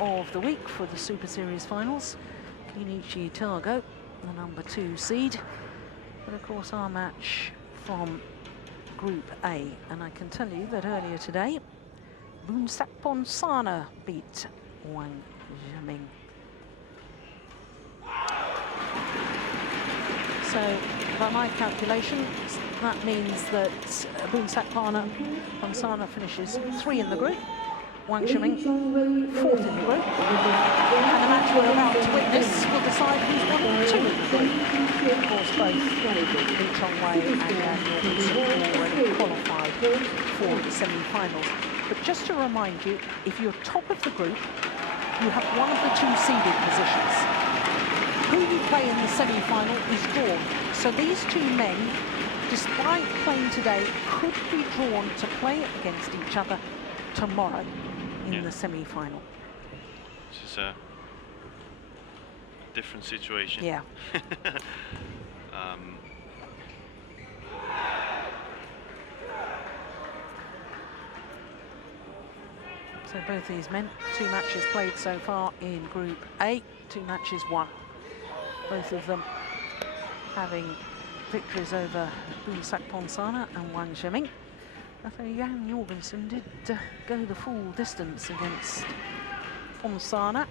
of the week for the Super Series Finals. Kenichi Targo, the number 2 seed. But of course our match from Group A. And I can tell you that earlier today, Boonsakponsana beat Wang Zhiming. So by my calculations, that means that Boonsakponsana finishes 3 in the group, Wang Zhiming 4th in the group, and the match we're about to witness will decide who's number 2 in the group. Of course, both Chong Wei and Jorgensen already qualified for the semi-finals. But just to remind you, if you're top of the group, you have one of the 2 seeded positions. Who you play in the semi-final is drawn. So these 2 men, despite playing today, could be drawn to play against each other tomorrow in the semi-final. This is a different situation. Yeah. So both these men, 2 matches played so far in Group A, 2 matches won. Both of them having victories over Boonsakponsana and Wang Zhiming. Although Jan Jorgensen did go the full distance against Ponsana.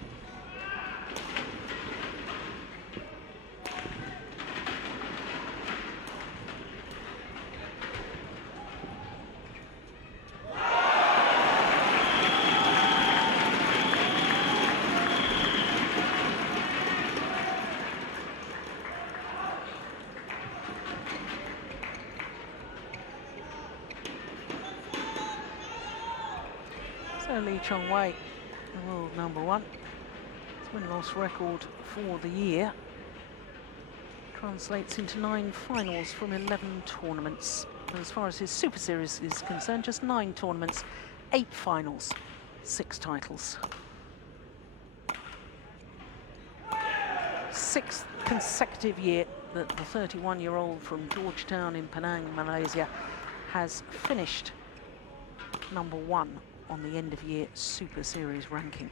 Chong Wei, the world number 1. His win-loss record for the year translates into 9 finals from 11 tournaments. And as far as his Super Series is concerned, just 9 tournaments, 8 finals, 6 titles. 6th consecutive year that the 31-year-old from Georgetown in Penang, Malaysia, has finished number 1 on the end-of-year Super Series ranking.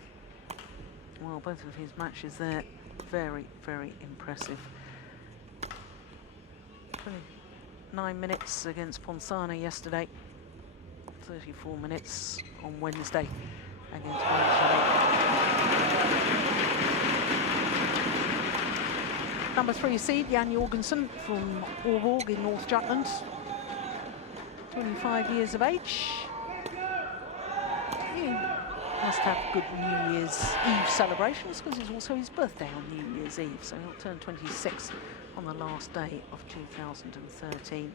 Well, both of his matches there, very, very impressive. 29 minutes against Ponsana yesterday, 34 minutes on Wednesday against Wang Zhiming. Number 3 seed, Jan Jorgensen from Aalborg in North Jutland, 25 years of age. He must have good New Year's Eve celebrations because it's also his birthday on New Year's Eve, so he'll turn 26 on the last day of 2013.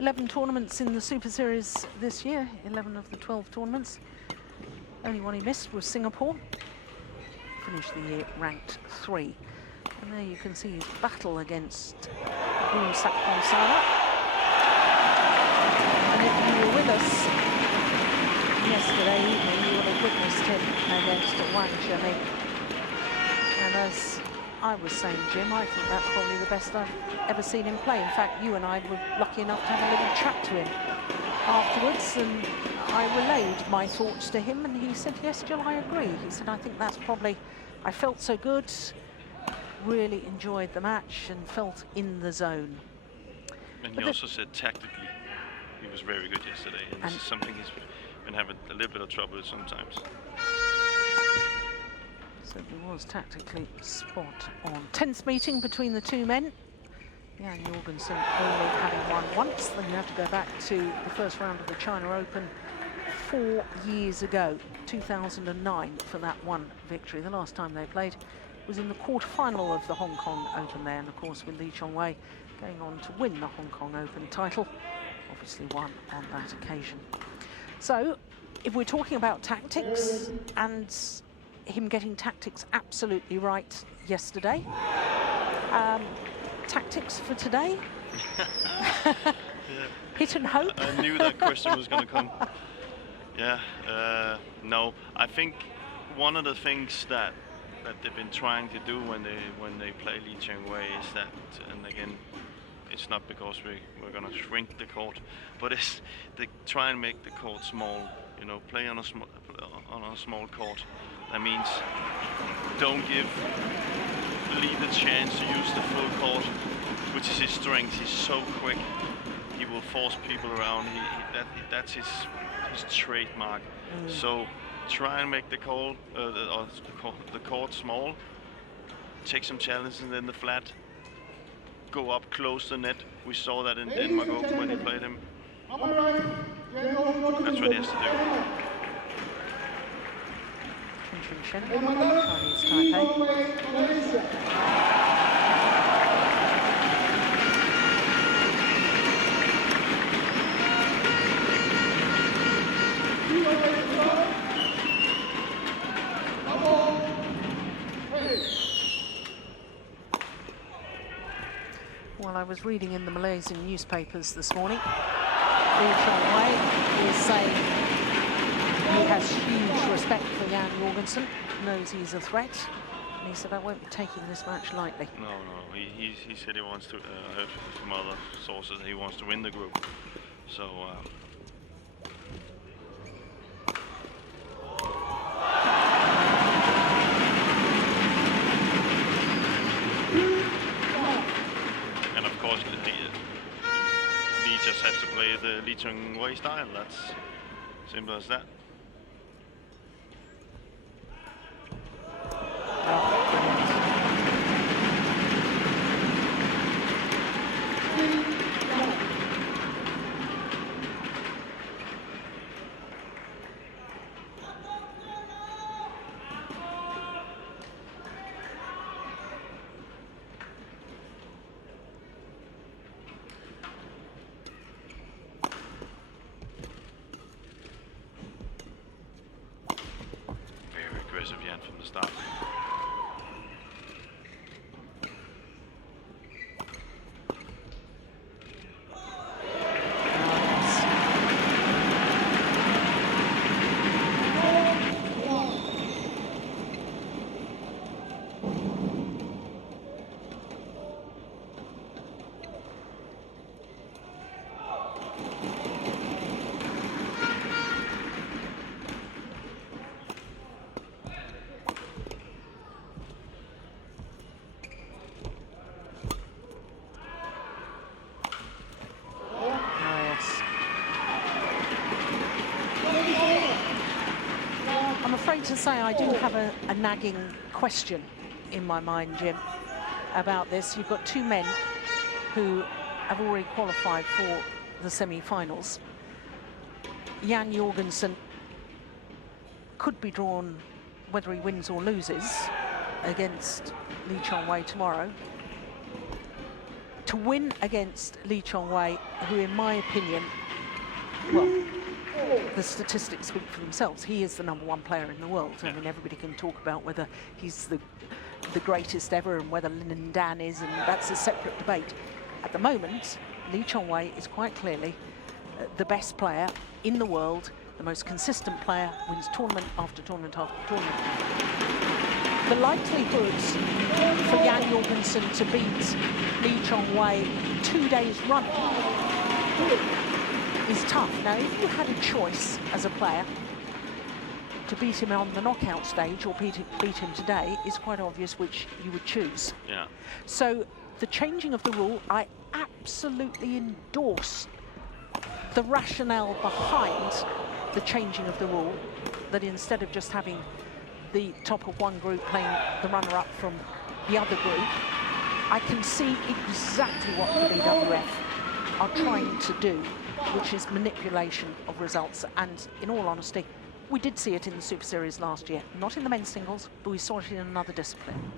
11 tournaments in the Super Series this year, 11 of the 12 tournaments. Only one he missed was Singapore. Finished the year ranked 3. And there you can see his battle against Boonsakponsana. And if you were with us yesterday evening, you would have witnessed him against Wang Zhiming. And as I was saying, Jim, I think that's probably the best I've ever seen him play. In fact, you and I were lucky enough to have a little chat to him afterwards, and I relayed my thoughts to him, and he said, yes, Jill, I agree. He said, I think that's probably, I felt so good, really enjoyed the match and felt in the zone. And he also said tactically he was very good yesterday, and this is something he's been having a little bit of trouble with sometimes. Certainly was tactically spot on. Tense meeting between the 2 men. Jan Jorgensen only having won once. Then you have to go back to the first round of the China Open 4 years ago, 2009, for that one victory. The last time they played was in the quarter-final of the Hong Kong Open there, and of course with Chong Wei going on to win the Hong Kong Open title, obviously won on that occasion. So, if we're talking about tactics and him getting tactics absolutely right yesterday, tactics for today? Hit and hope? I knew that question was going to come. Yeah, no. I think one of the things that they've been trying to do when they play Chong Wei is that, and again, it's not because we're going to shrink the court, but it's they try and make the court small You know, play on a small court. That means don't give Lee the chance to use the full court, which is his strength. He's so quick. He will force people around. That's his trademark. So try and make the court small. Take some challenges in the flat. Go up close to the net. We saw that in Denmark when he played him. That's what he has to do. Chinese Taipei. Well, I was reading in the Malaysian newspapers this morning. Chong Wei is saying he has huge respect for Jan Jorgensen, knows he's a threat, and he said, I won't be taking this match lightly. No, he said he wants to, I heard from other sources, he wants to win the group. So, and of course, Lee just has to play the Lee Chong Wei style. That's simple as that. Of Jan from the start. To say I do have a nagging question in my mind, Jim, about this. You've got two men who have already qualified for the semi-finals. Jan Jorgensen could be drawn, whether he wins or loses, against Lee Chong Wei tomorrow. To win against Lee Chong Wei, who in my opinion, well, the statistics speak for themselves. He is the #1 player in the world. I mean, everybody can talk about whether he's the greatest ever and whether Lin Dan is, and that's a separate debate. At the moment, Lee Chong Wei is quite clearly the best player in the world, the most consistent player, wins tournament after tournament after tournament. The likelihood for Jan Jorgensen to beat Lee Chong Wei 2 days running is tough. Now, if you had a choice as a player to beat him on the knockout stage or beat him today, it's quite obvious which you would choose. Yeah. So the changing of the rule, I absolutely endorse the rationale behind the changing of the rule, that instead of just having the top of one group playing the runner-up from the other group, I can see exactly what the BWF are trying to do, which is manipulation of results. And in all honesty, we did see it in the Super Series last year, not in the men's singles, but we saw it in another discipline.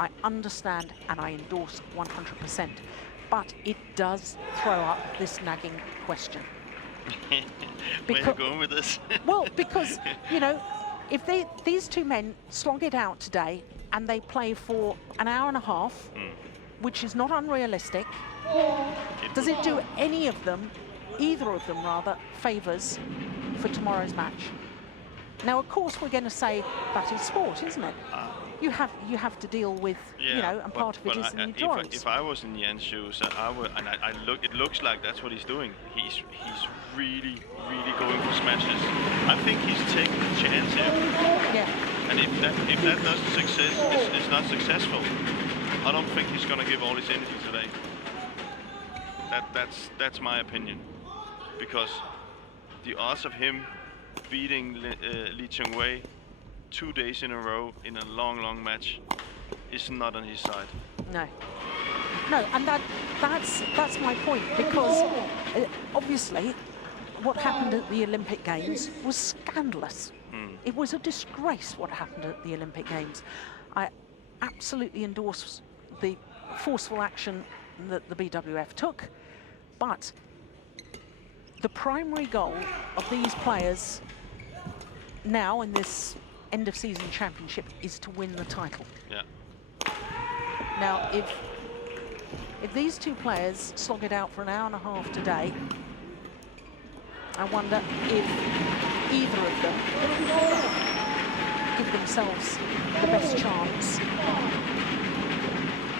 I understand and I endorse 100%, but it does throw up this nagging question. Where are you going with this? Well, because, you know, if these two men slog it out today and they play for an hour and a half, which is not unrealistic, does it do any of them, either of them rather, favours for tomorrow's match? Now, of course, we're going to say that is sport, isn't it? you have to deal with, you know, and part of it is the new drawings. If I was in Jan's shoes, I would, and it looks like that's what he's doing. He's really going for smashes. I think he's taking a chance here. Yeah. And if that doesn't success, it's not successful. I don't think he's gonna give all his energy today. That's my opinion, because the odds of him beating Lee Chong Wei 2 days in a row in a long match is not on his side. No, and that's my point, because obviously what happened at the Olympic Games was scandalous. It was a disgrace what happened at the Olympic Games. I absolutely endorse the forceful action that the BWF took, but the primary goal of these players now in this end of season championship is to win the title. Yeah. Now, if these two players slog it out for an hour and a half today, I wonder if either of them give themselves the best chance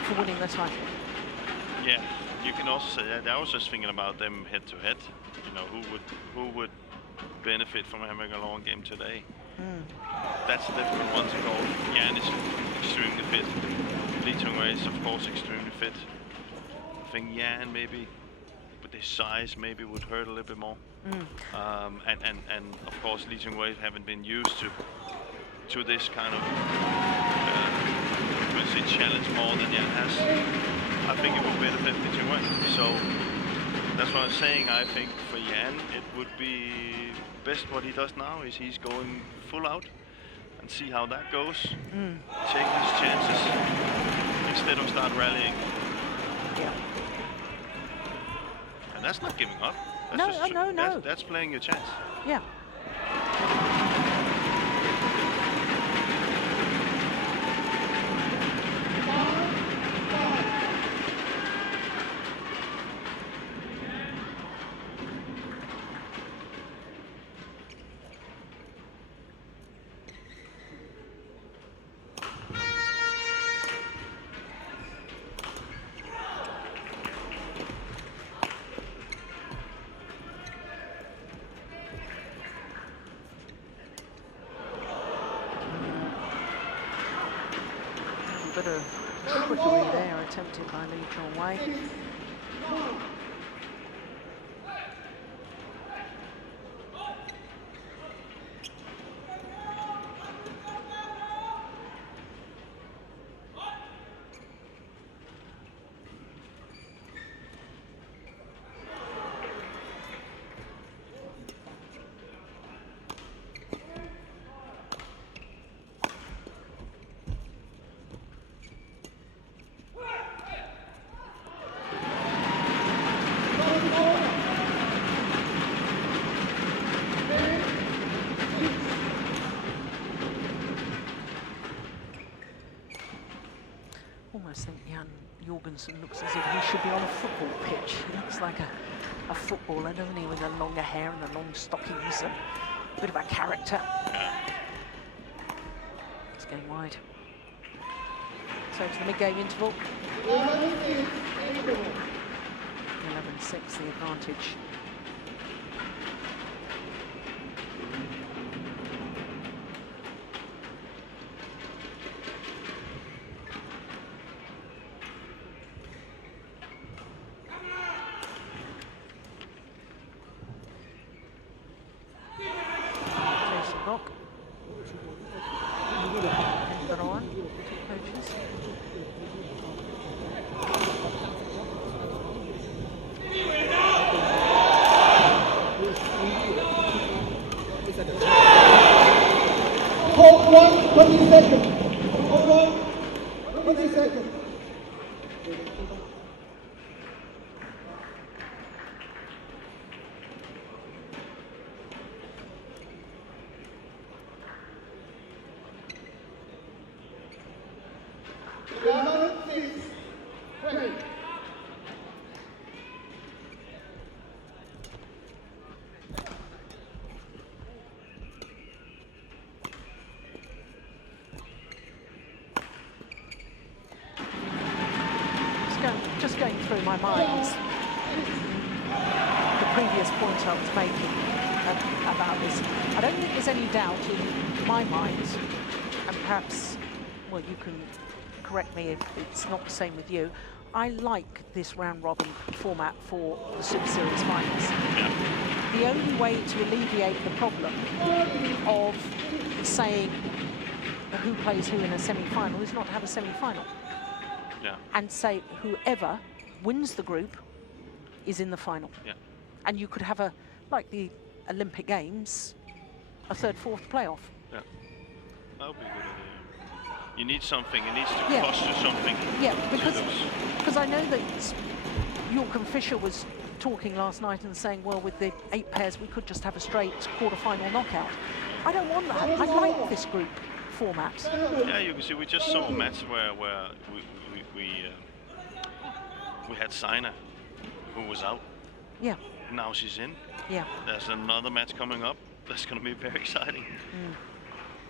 for winning the title. Yeah, you can also say that. I was just thinking about them head to head. You know, who would benefit from having a long game today? That's a difficult one to call. Jan is extremely fit. Lee Chong Wei is of course extremely fit. I think Jan maybe with his size maybe would hurt a little bit more. And of course Lee Chong Wei haven't been used to this kind of let's say challenge more than Jan has. I think it would benefit Lee Chong Wei. So that's what I'm saying. I think for Jan it would be best what he does now is he's going full out and see how that goes. Take his chances instead of start rallying. Yeah. And that's not giving up. That's no. That's playing your chance. Yeah. Bit of trickery there attempted by Lee Chong Wei. Almost think Jan Jorgensen looks as if he should be on a football pitch. He looks like a footballer, doesn't he, with the longer hair and the long stockings and a bit of a character. It's going wide. So to the mid-game interval. 11-6, the advantage. Hold on, 20 seconds. Hold on, 20 seconds. through my mind the previous point I was making about this. I don't think there's any doubt in my mind, and perhaps, well, you can correct me if it's not the same with you. I like this round robin format for the Super Series finals. Yeah. The only way to alleviate the problem of saying who plays who in a semi-final is not to have a semi-final. Yeah. And say whoever wins the group is in the final. Yeah. And you could have a, like the Olympic Games, a third, fourth playoff. Yeah. That would be a good idea. You need something, it needs to Yeah. cost you something. Yeah, because I know that York and Fisher was talking last night and saying, well, with the 8 pairs, we could just have a straight quarter-final knockout. I don't want that. I like this group format. Yeah, you can see we just saw a match where we had Sina, who was out. Yeah. Now she's in. Yeah. There's another match coming up. That's going to be very exciting.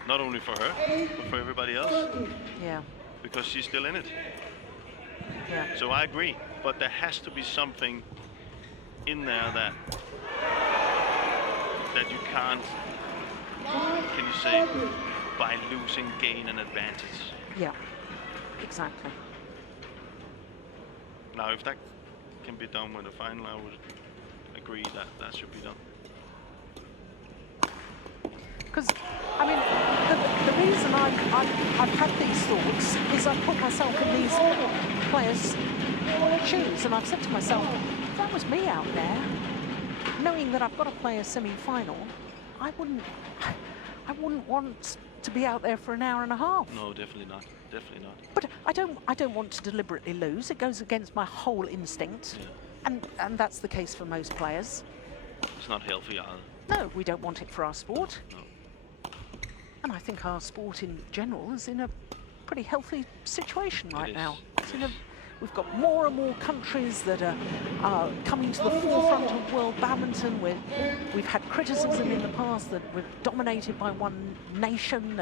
Not only for her, but for everybody else. Yeah. Because she's still in it. Yeah. So I agree, but there has to be something in there that you can't, can you say, by losing, gain an advantage. Yeah. Exactly. Now, if that can be done with the final, I would agree that that should be done. Because, I mean, the reason I've had these thoughts is I put myself in these players' shoes, and I've said to myself, if that was me out there, knowing that I've got to play a semi-final, I wouldn't want to be out there for an hour and a half. No, definitely not. Definitely not. But I don't want to deliberately lose. It goes against my whole instinct, and that's the case for most players. It's not healthy either. No, we don't want it for our sport. No. And I think our sport in general is in a pretty healthy situation right now. We've got more and more countries that are coming to the forefront of world badminton. We've had criticism in the past that we're dominated by one nation,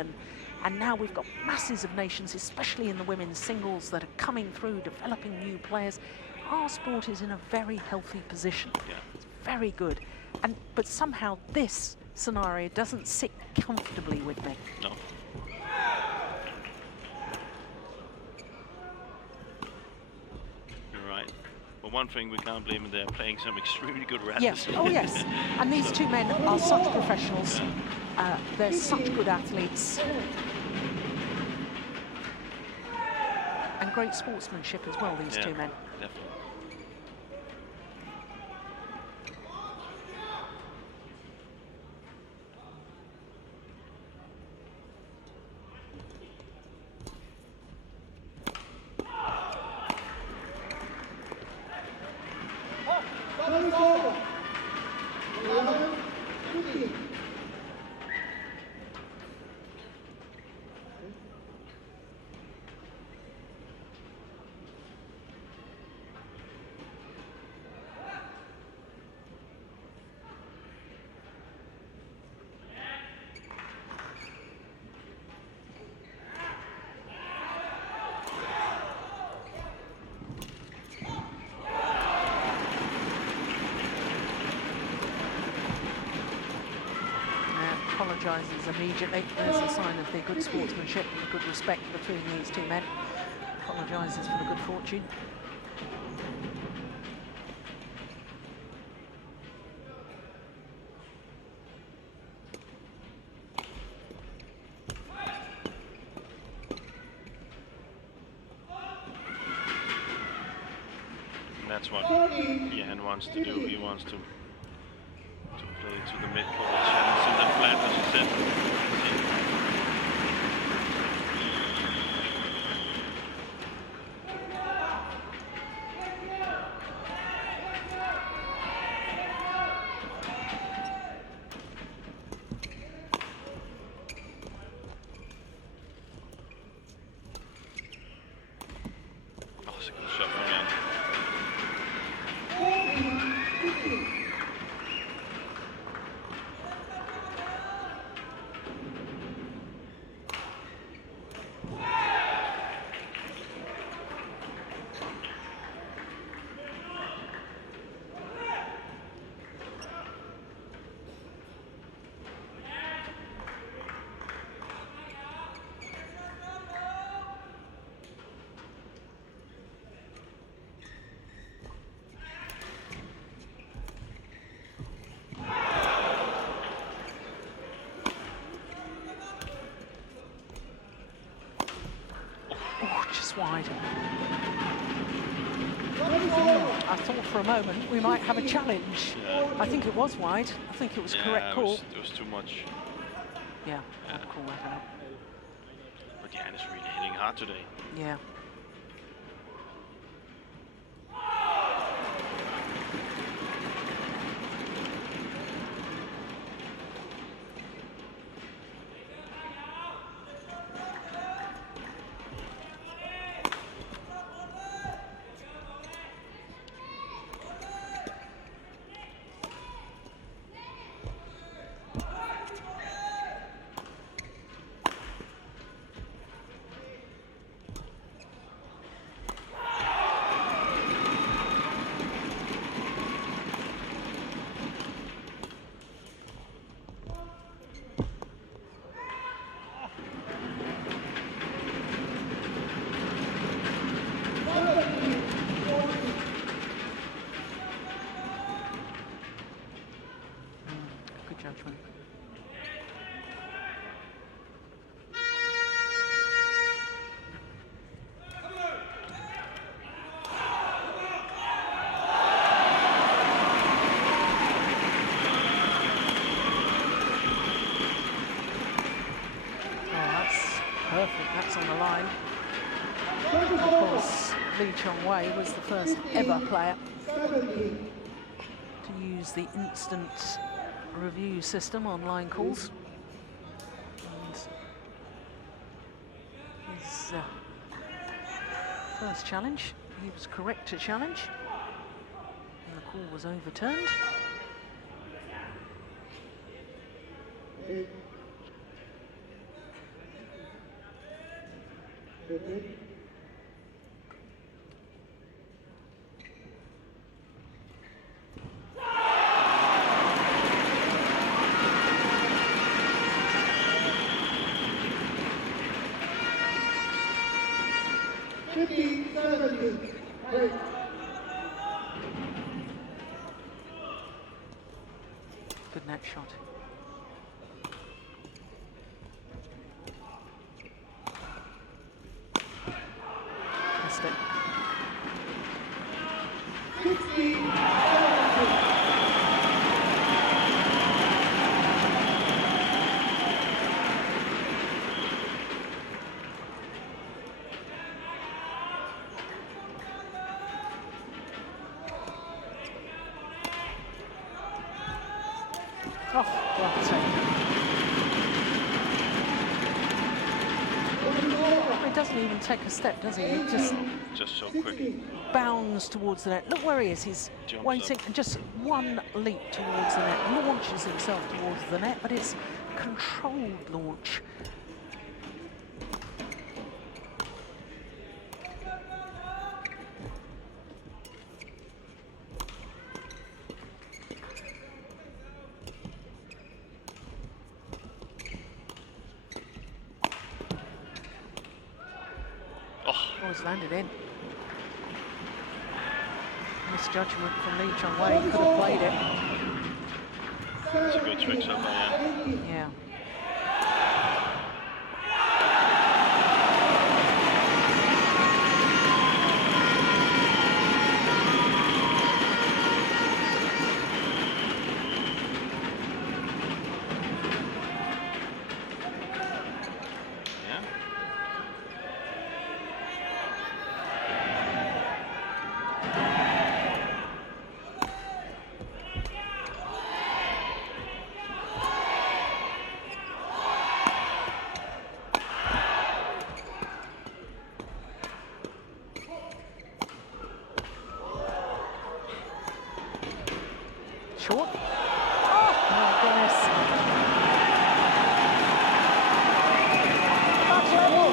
and now we've got masses of nations, especially in the women's singles, that are coming through, developing new players. Our sport is in a very healthy position. Yeah. It's very good. But somehow this scenario doesn't sit comfortably with me. No. You're right. But one thing we can't blame them, they're playing some extremely good rattles. Yes. Oh, yes. And these two men are such professionals. They're such good athletes. And great sportsmanship as well, these two men. Definitely. Apologises immediately. There's a sign of the good sportsmanship and the good respect between these two men. Apologises for the good fortune. And that's what Jan wants to do. He wants to play to the mid-court, challenge in the flat, as you said. Oh, it's a good shot from Jan. That's wide. I thought for a moment we might have a challenge. Yeah. I think it was wide. I think it was correct call. It was too much. Yeah, I'd call that out. But Jan is really hitting hard today. Yeah. Good judgment. Perfect, that's on the line. Of course, Chong Wei was the first ever player to use the instant review system on line calls. And his first challenge, he was correct to challenge, and the call was overturned. Good net shot. Missed it. Oh, well taken. He doesn't even take a step, does he? He Just so quick. bounds towards the net. Look where he is. He's Jumps waiting, up. and just one leap towards the net. Launches himself towards the net, but it's controlled launch. Oh, it's landed in. Misjudgment from Chong Wei. He could have played it. It's a good trick shot by Jan. Yeah. Short. Oh, my goodness. Back level.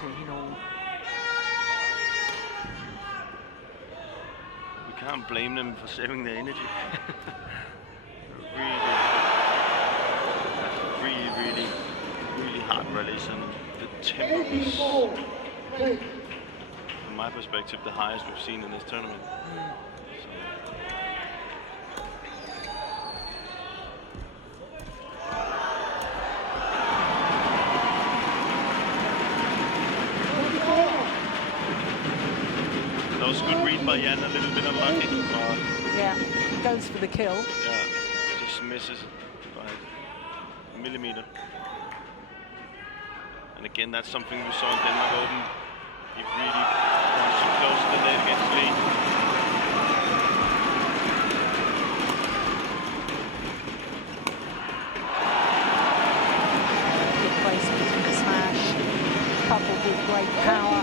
13 all. We can't blame them for saving their energy. really hard rallies, and the tempo was, from my perspective, the highest we've seen in this tournament. That was good read by Jan, a little bit unlucky. Yeah, goes for the kill. Yeah, just misses by a millimeter. And again, that's something we saw in Denmark Open. He really wants to close the net against Lee. Good placement in the smash, coupled with great power.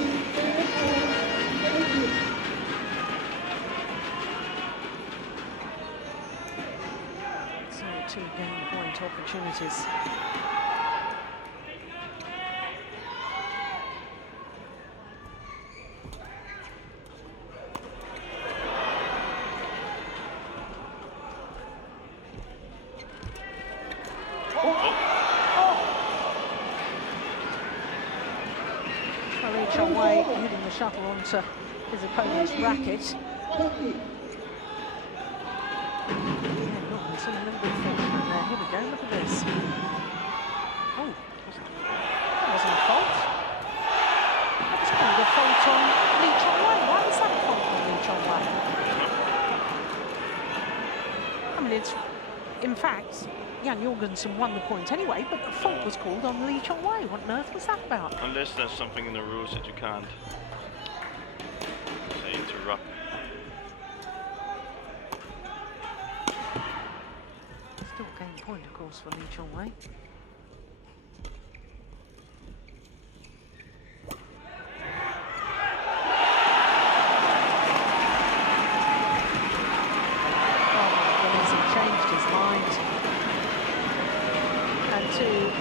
So 2 game point opportunities. Chong Wei hitting the shuttle onto his opponent's racket. Yeah, Jorgensen a little bit fortunate there. Here we go, look at this. Oh, that wasn't a fault. That was kind of a fault on Lee Chong Wei. Why was that a fault on Lee Chong Wei? I mean, it's, in fact, Jan Jorgensen won the point anyway, but the fault was called on Lee Chong Wei. What on earth was that about? Unless there's something in the rules that you can't, say, interrupt. Still game point, of course, for Lee Chong Wei.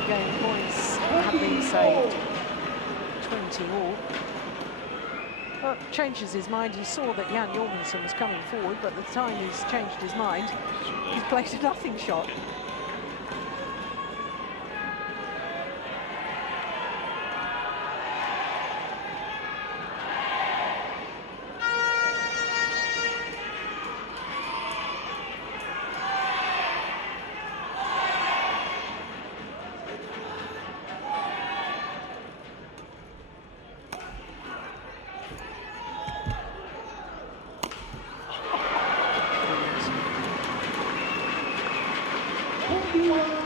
Game points have been saved, 20 all. But changes his mind. He saw that Jan Jorgensen was coming forward, but at the time he's changed his mind, he's played a nothing shot.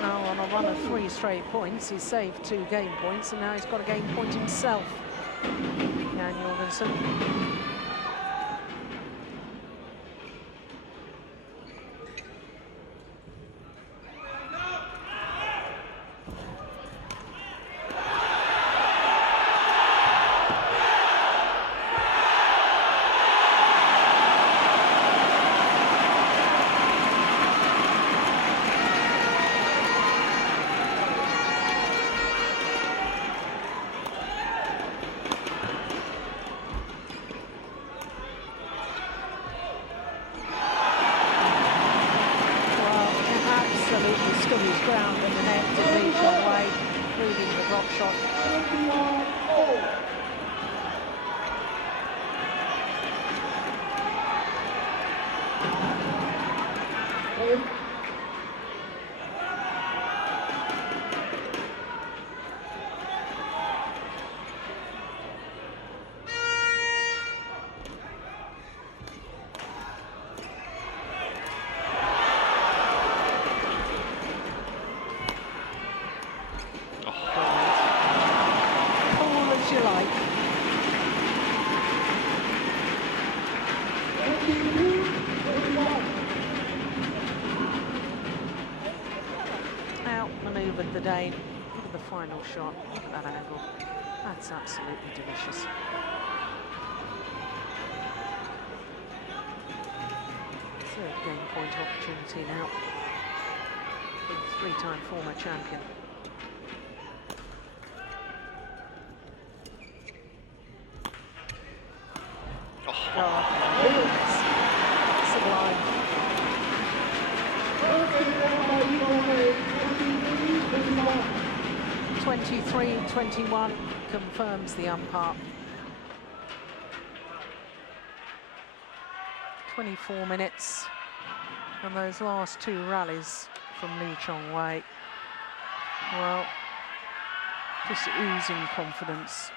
Now on a run of 3 straight points, he's saved 2 game points, and now he's got a game point himself. Jan Jorgensen. Stood his ground in the net to Lee Chong Wei, leading the drop shot. You like. Outmaneuvered the Dane. Look at the final shot. Look at that angle. That's absolutely delicious. Third game point opportunity now. Big 3-time former champion. 23-21 confirms the umpire. 24 minutes, and those last two rallies from Chong Wei, well, just oozing confidence.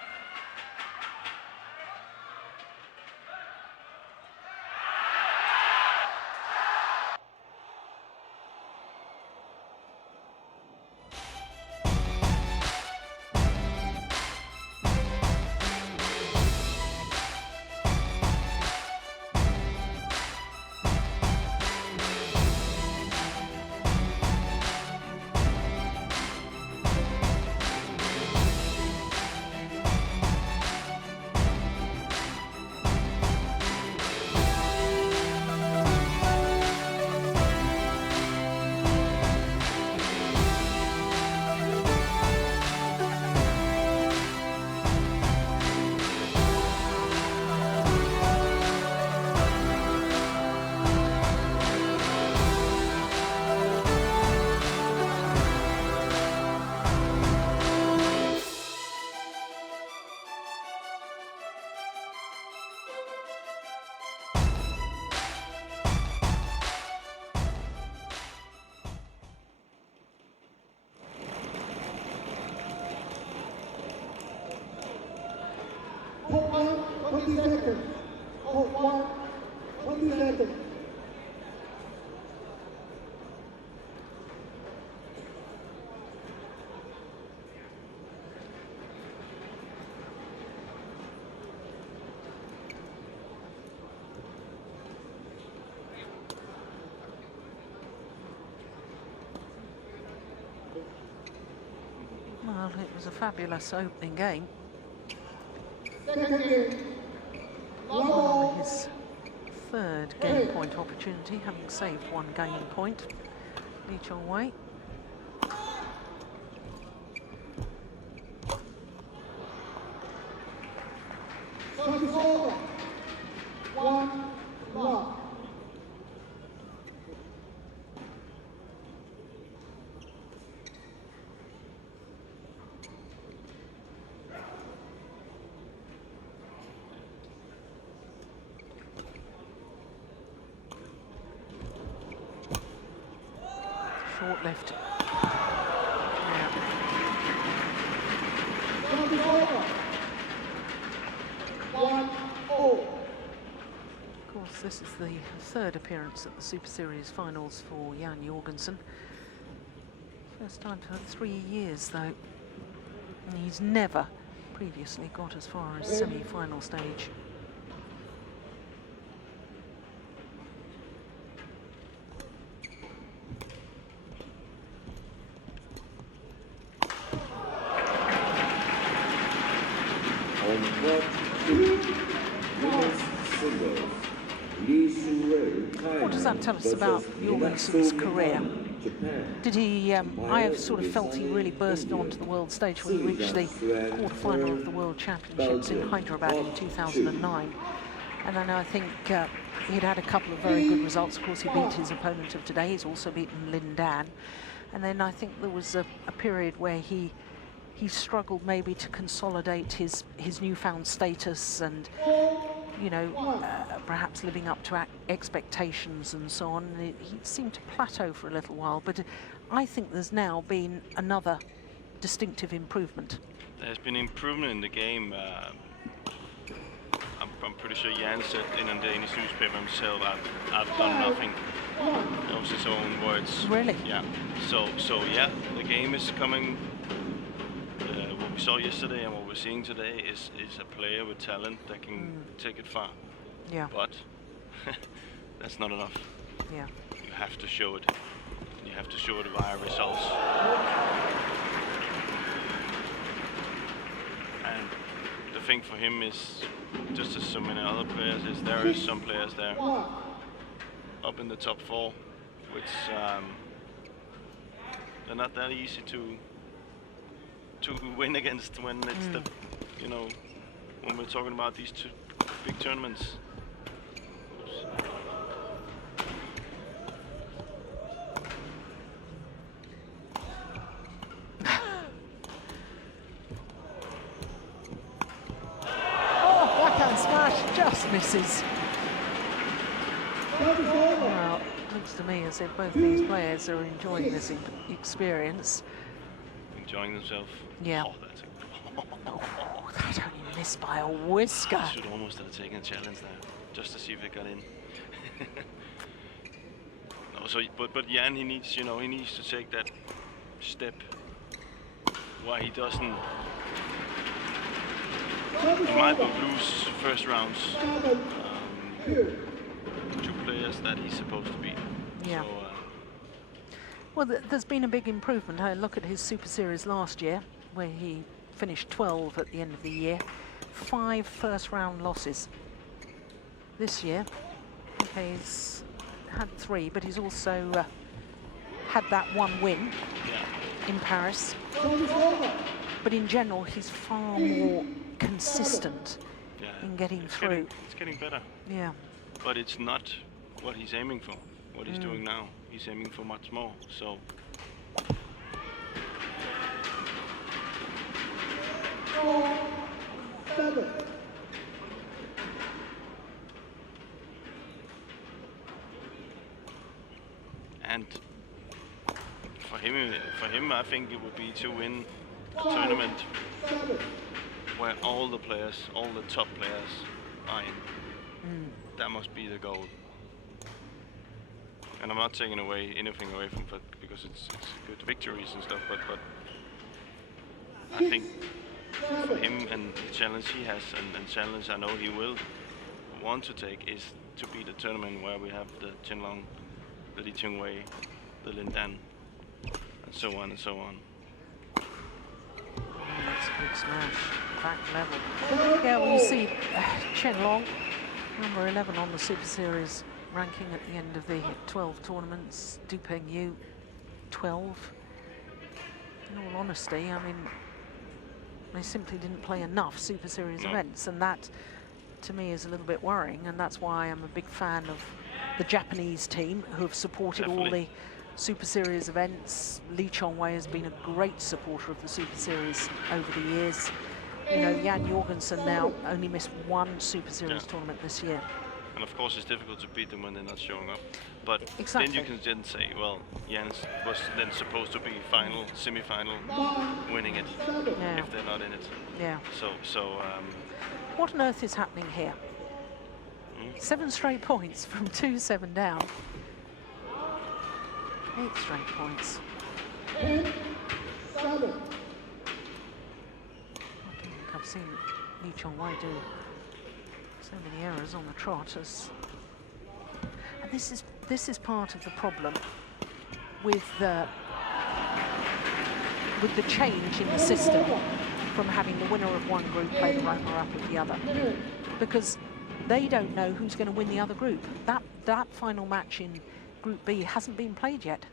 Hold on, 20 seconds. Hold on, 20 seconds. Well, it was a fabulous opening game. Second game. On his third game point opportunity, having saved one game point, Chong Wei. Service over. 1 love. Short left. Service over. 1-0. Of course, this is the third appearance at the Super Series Finals for Jan Jorgensen. First time for 3 years, though. And he's never previously got as far as semi-final stage. What does that tell us about Jorgensen's career? Did he, I have sort of felt he really burst onto the world stage when he reached the quarter-final of the World Championships in Hyderabad in 2009. And then I think he'd had a couple of very good results. Of course, he beat his opponent of today. He's also beaten Lin Dan. And then I think there was a period where he struggled maybe to consolidate his newfound status and, you know, perhaps living up to expectations and so on. He seemed to plateau for a little while, but I think there's now been another distinctive improvement. There's been improvement in the game. I'm pretty sure Jan said in a Danish newspaper himself, I've done nothing. That was his own words. Really? Yeah. So yeah, the game is coming. What we saw yesterday and what we're seeing today is a player with talent that can take it far. Yeah. But that's not enough. Yeah. You have to show it. You have to show it via results. And the thing for him is, just as so many other players, is there is some players there up in the top 4, which they're not that easy to win against when it's the, you know, when we're talking about these two big tournaments. just misses. Service over. Well, looks to me as if both these players are enjoying this experience. Enjoying themselves. Yeah. Oh, that's Oh, that only missed by a whisker. I should almost have taken a challenge there, just to see if it got in. No, so, but Jan, he needs, you know, he needs to take that step where he doesn't, in my book, lose first rounds. Two players that he's supposed to beat. Yeah. So, Well, there's been a big improvement. I look at his Super Series last year, where he finished 12 at the end of the year. 5 first-round losses. This year, okay, he's had 3, but he's also had that 1 win in Paris. But in general, he's far more consistent in getting through. It's getting better. Yeah. But it's not what he's aiming for. What he's doing now, he's aiming for much more. So. And for him, I think it would be to win a tournament where all the players, all the top players, are in. That must be the goal. And I'm not taking anything away from it because it's good victories and stuff, but I think for him and the challenge he has and challenge I know he will want to take is to be the tournament where we have the Chenlong, the Li Chong Wei, the Lin Dan, and so on and so on. That's a good smash, back level. Yeah, well, you see Chenlong, number 11 on the Super Series ranking at the end of the 12 tournaments. Du Pengyu, 12. In all honesty, I mean, they simply didn't play enough Super Series events, and that, to me, is a little bit worrying, and that's why I'm a big fan of the Japanese team, who have supported all the Super Series events. Li Chong Wei has been a great supporter of the Super Series over the years. You know, Jan Jorgensen now only missed 1 Super Series tournament this year. And of course, it's difficult to beat them when they're not showing up. But Exactly. then you can then say, well, Jens was then supposed to be final, semi-final, winning it if they're not in it. Yeah. So What on earth is happening here? 7 straight points from 2-7 down. 8 straight points. 10-7. I don't think I've seen Li Chong Wei do so many errors on the trot and this is part of the problem with the change in the system from having the winner of one group play the runner-up of the other, because they don't know who's going to win the other group. That final match in Group B hasn't been played yet.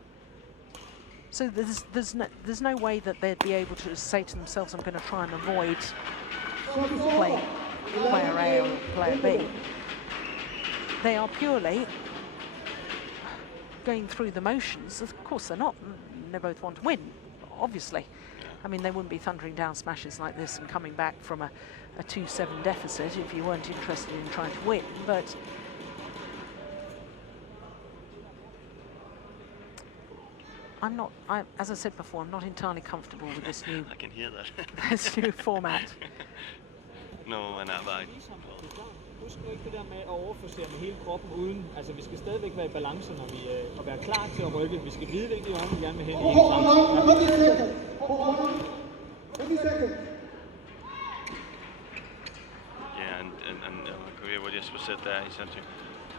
So there's no way that they'd be able to say to themselves, I'm going to try and avoid playing player A or player B. They are purely going through the motions. Of course they're not. They both want to win, obviously. I mean, they wouldn't be thundering down smashes like this and coming back from a 2-7 deficit if you weren't interested in trying to win, but I'm not, as I said before, I'm not entirely comfortable with this new I can hear that. this new format. No, and I Husk nu ikke det der med at overforsere med hele kroppen uden, altså vi skal stadigvæk være i balance, når vi og være klar til at rykke. Vi skal vide, hvilke hjørne vi gerne vil hen i hele sammen. 20 seconds. Yeah, and I agree with what Jesper said there. He said,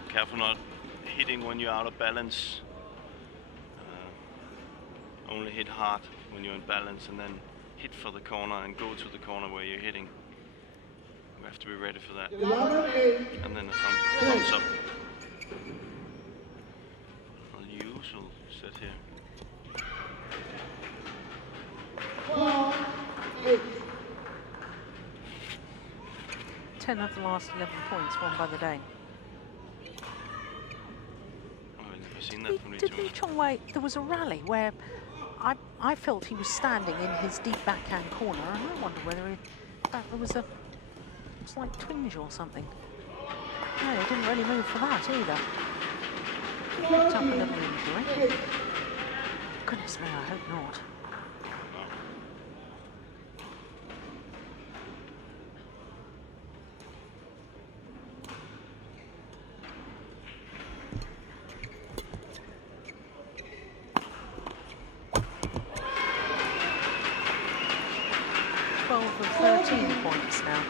careful not hitting when you're out of balance. Only hit hard when you're in balance, and then hit for the corner and go to the corner where you're hitting. We have to be ready for that. And then the thumbs up. The usual set here. 10 of the last 11 points won by the Dane. Oh, I've never seen that from Did Li Chong Wei, there was a rally where I felt he was standing in his deep backhand corner, and I wonder whether there was a slight twinge or something. No, he didn't really move for that either. Picked up a little injury. Goodness me, I hope not. 12 of 13 points now.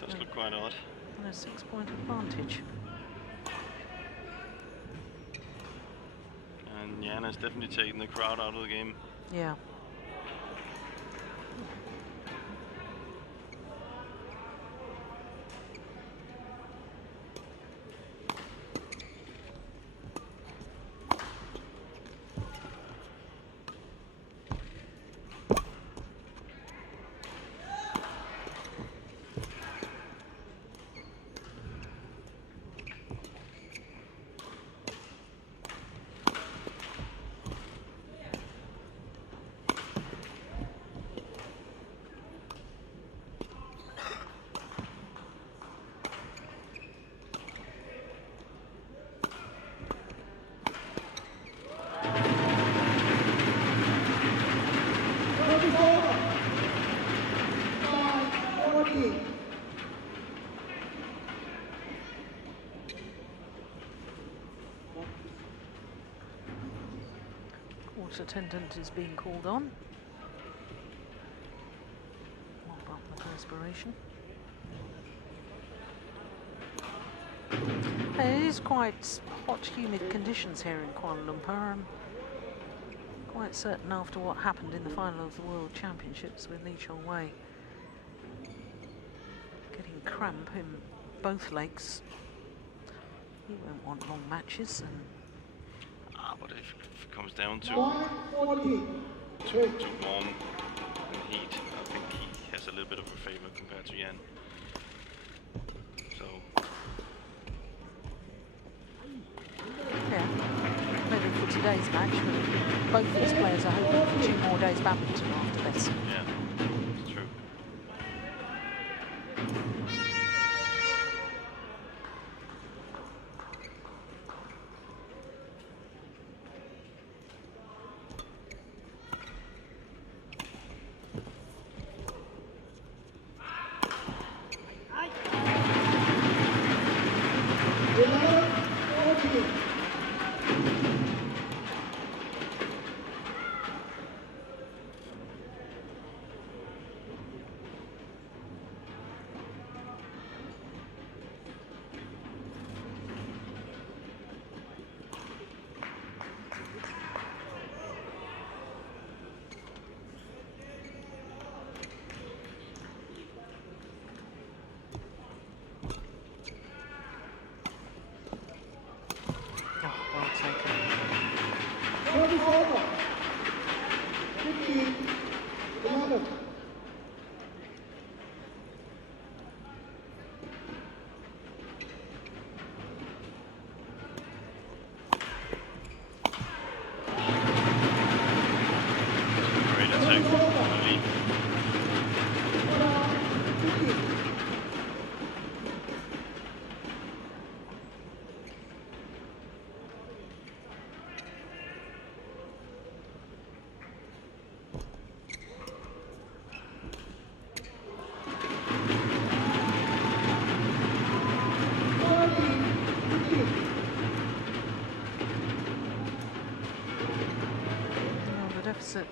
Does look quite odd. And a 6-point advantage. And Jana's definitely taking the crowd out of the game. Yeah. Court attendant is being called on. Mop up the perspiration. It is quite hot, humid conditions here in Kuala Lumpur. I'm quite certain after what happened in the final of the World Championships with Chong Wei getting cramp in both legs, he won't want long matches. And but if it comes down to warm and heat, I think he has a little bit of a favor compared to Jan. So yeah, maybe for today's match, but both these players are hoping for 2 more days badminton after this. yeah, it's true.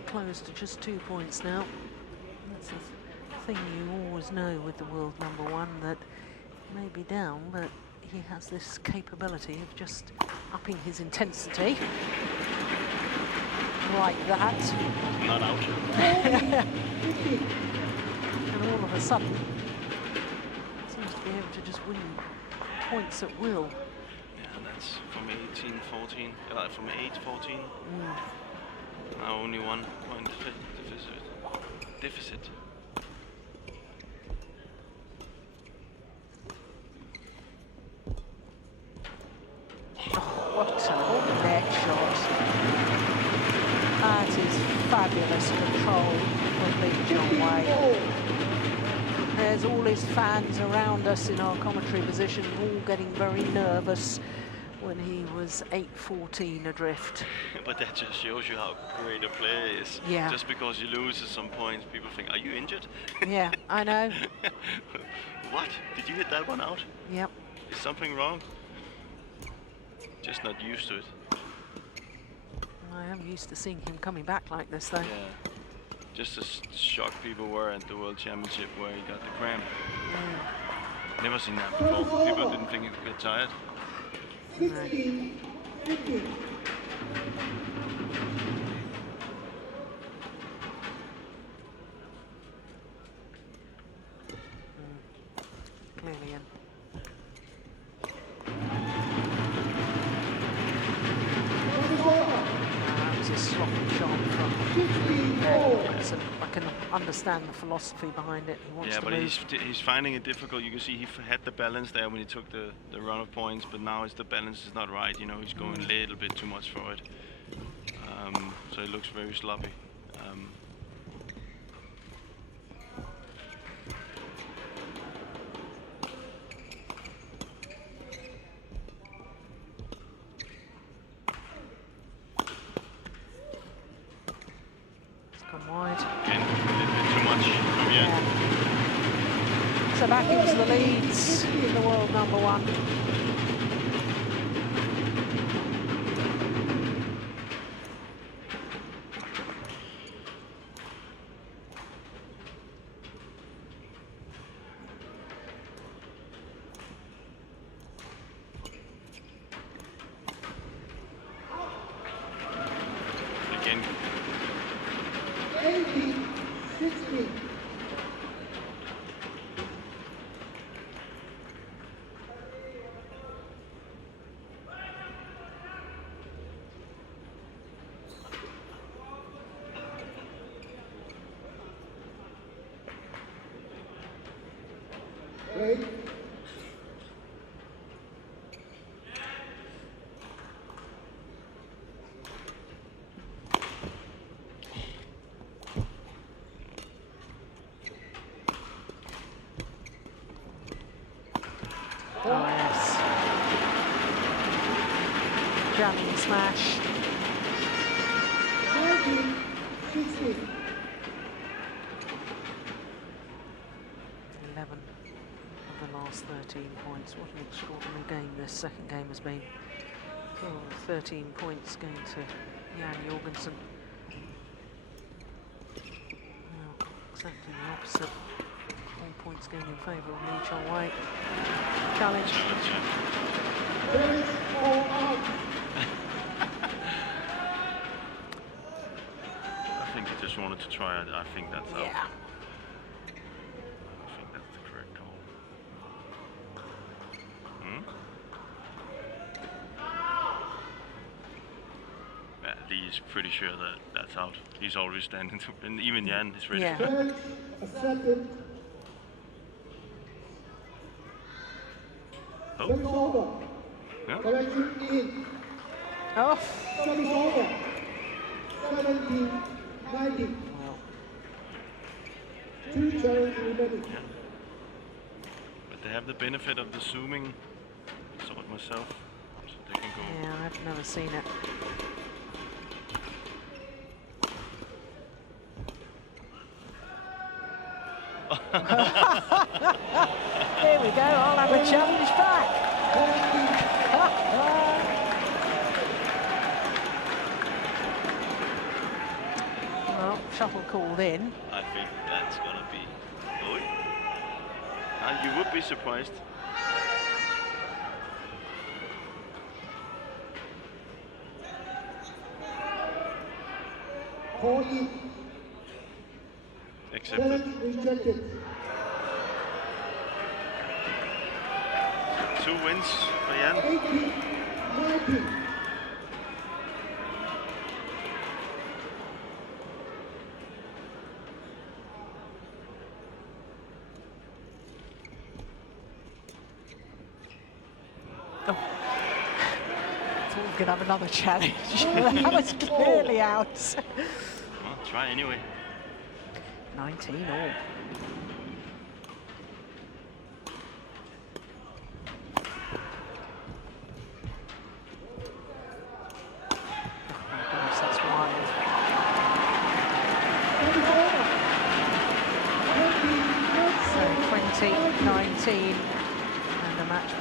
Close to just 2 points now. That's the thing you always know with the world number one, that he may be down, but he has this capability of just upping his intensity like that. Not out. And all of a sudden, seems to be able to just win points at will. Yeah, that's from 18-14, from 8-14. Now only 1 point deficit. Oh, what a net shot. That is fabulous control from Chong Wei. there's all his fans around us in our commentary position, all getting very nervous when he was 8-14 adrift. But that just shows you how great a player is. Yeah. Just because you lose at some points, people think, are you injured? Yeah, I know. What? Did you hit that one out? Yep. Is something wrong? Just not used to it. I am used to seeing him coming back like this, though. Yeah. Just as shocked people were at the World Championship where he got the cramp. Never seen that before. People didn't think he would get tired. 16, 15. Clearly in. That was a sloppy shot from Jorgensen. I can understand the philosophy behind it. He wants Yeah, to but move. he's finding it difficult. You can see he had the balance there when he took the run of points, but now the balance is not right. You know, he's going a little bit too much for it. So it looks very sloppy. It's gone wide. Again, a little bit too much from the end. So back into the leads in the world number one. Again, 18, 16. Break. Oh, yes. Jamming smash. 19, 16. 11 of the last 13 points. What an extraordinary game this second game has been. Oh, 13 points going to Jan Jorgensen. Well, exactly the opposite. 4 points going in favour of Lee Chong Wei. Challenge. Finish all out. I think he just wanted to try it. I think that's out. Yeah. I think that's the correct call. Lee's pretty sure that that's out. He's always standing to, and even Jan is ready. Yeah. Challenge accepted. Service over. Yeah. Correction in. Oh. Service over. 17, 19. Well, 2 challenges remaining. But they have the benefit of the zooming. I saw it myself, so they can go. yeah, I've never seen it. Here we go, I'll have a challenge back. Well, shuttle called in. I think that's gonna be. Oh, you would be surprised. Call in. Accepted. Challenge rejected. 2 wins for Jan. 18, 19. Oh. So we could have another challenge. That was clearly out. Well, try anyway. 19 all.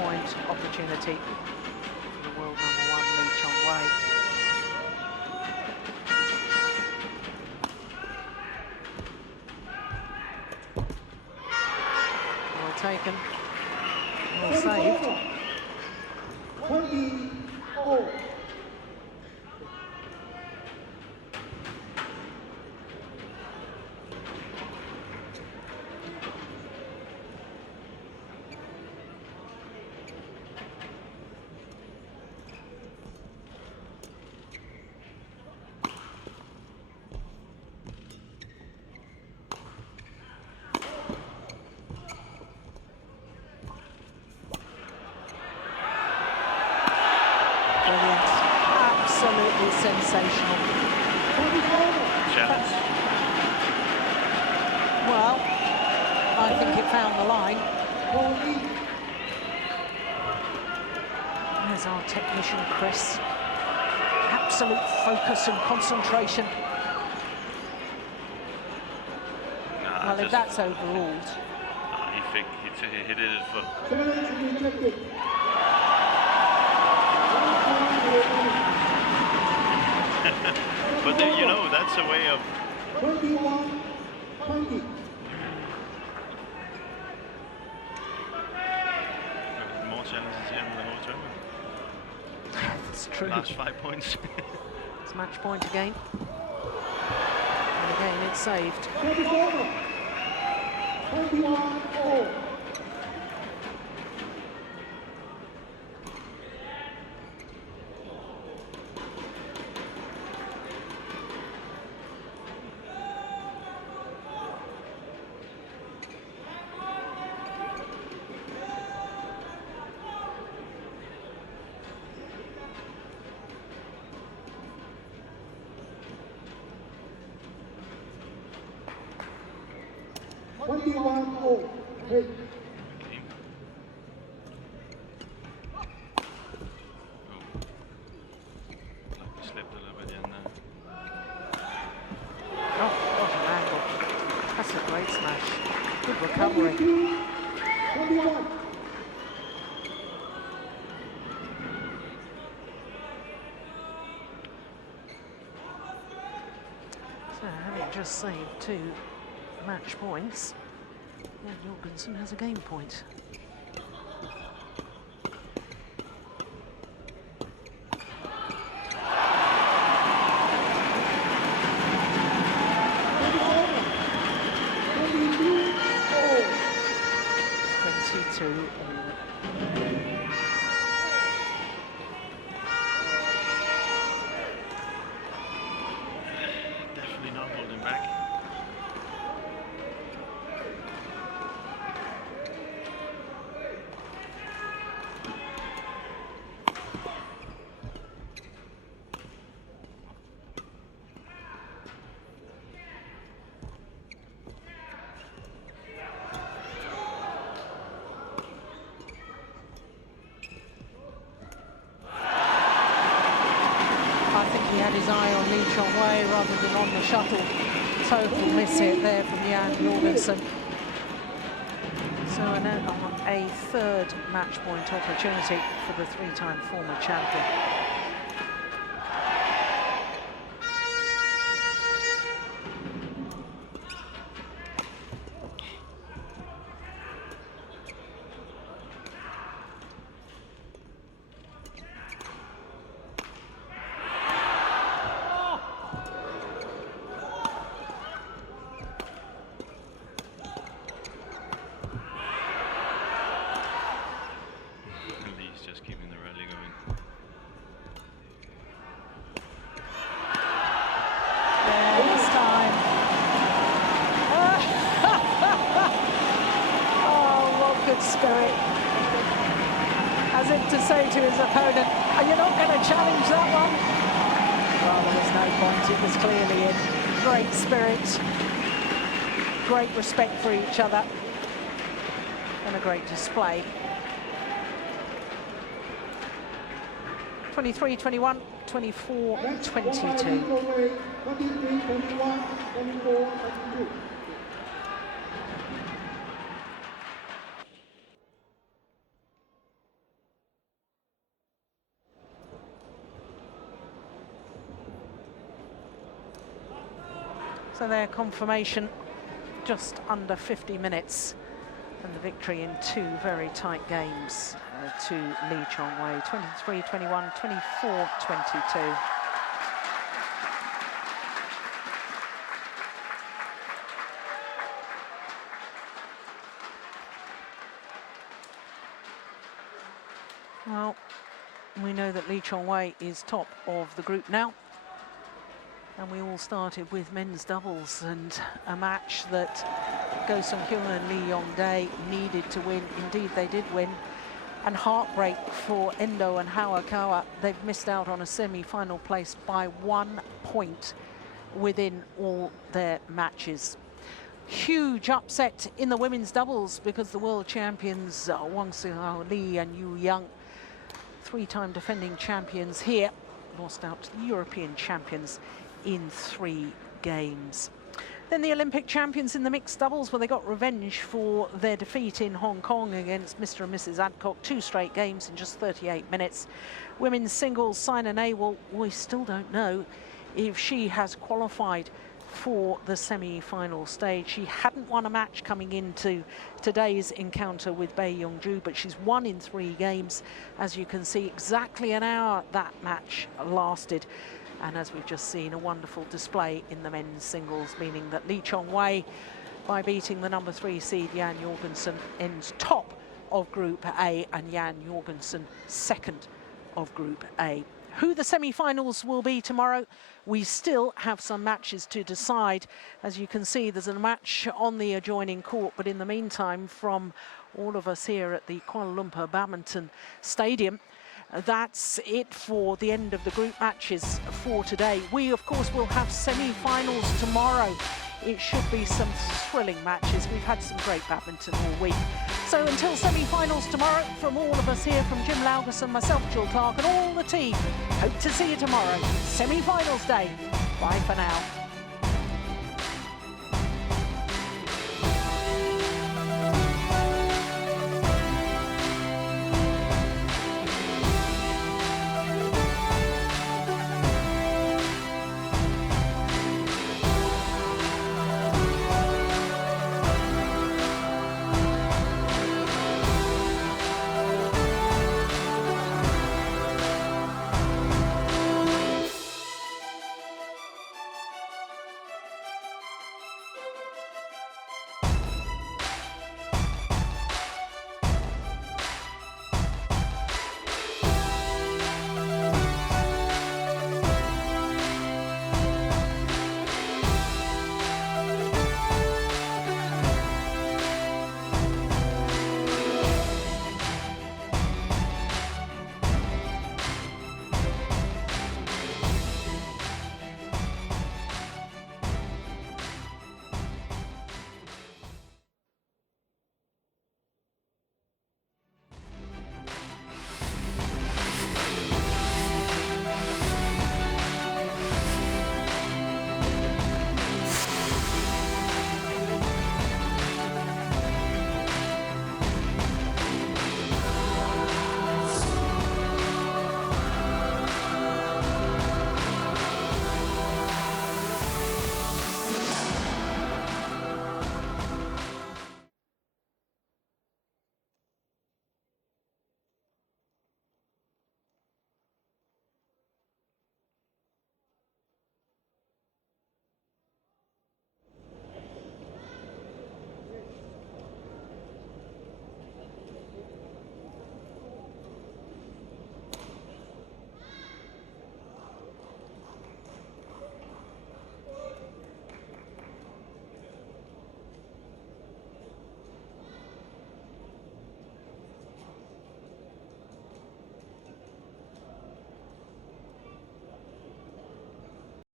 point opportunity for the world #1, Chong Wei. Well taken, well saved. 20-4. Brilliant, absolutely sensational. Challenge. Well, I think it found the line. There's our technician, Chris. Absolute focus and concentration. Nah, Well, if just- that's overruled, he did it for. But then, you know, that's a way of. 21-20. More challenges here in the whole tournament. that's true. Last 5 points. It's match point again. And again, it's saved. 21-4. Hey. Slipped a little bit in there. Oh, what an angle. That's a great smash. Good recovery. 21. So, having just saved 2 match points, yeah, Jorgensen has a game point. Definitely not holding back. I think he had his eye on Chong Wei rather than on the shuttle. Total miss hit there from Jan Jorgensen. So a third match point opportunity for the 3-time former champion. Lee's just keeping the rally going. This time. Oh, what good spirit. As if to say to his opponent, are you not going to challenge that one? Well, there was no point, it was clearly in. Great spirit, great respect for each other, and a great display. 23-21, 24-22. 23-21, 24-22. So their confirmation just under 50 minutes, and the victory in 2 very tight games to Lee Chong Wei, 23-21, 24-22. Well, we know that Lee Chong Wei is top of the group now. And we all started with men's doubles, and a match that Go Sung-hyun and Lee Yong-dae needed to win. Indeed, they did win. And heartbreak for Endo and Hawakawa. They've missed out on a semi-final place by 1 point within all their matches. Huge upset in the women's doubles because the world champions Wang Sihao Lee and Yu Young, 3-time defending champions here, lost out to the European champions in 3 games. Then the Olympic champions in the mixed doubles, well, they got revenge for their defeat in Hong Kong against Mr. and Mrs. Adcock, 2 straight games in just 38 minutes. Women's singles, Sina Neh, well, we still don't know if she has qualified for the semi-final stage. She hadn't won a match coming into today's encounter with Bae Young-ju, but she's won in 3 games. As you can see, exactly an hour that match lasted. And as we've just seen, a wonderful display in the men's singles, meaning that Lee Chong Wei, by beating the number 3 seed Jan Jorgensen, ends top of Group A, and Jan Jorgensen second of Group A. Who the semi-finals will be tomorrow, we still have some matches to decide. As you can see, there's a match on the adjoining court, but in the meantime, from all of us here at the Kuala Lumpur Badminton Stadium, that's it for the end of the group matches for today. We, of course, will have semi-finals tomorrow. It should be some thrilling matches. We've had some great badminton all week. So until semi-finals tomorrow, from all of us here, from Jim Laugus and myself, Jill Clark, and all the team, hope to see you tomorrow. Semi-finals day. Bye for now.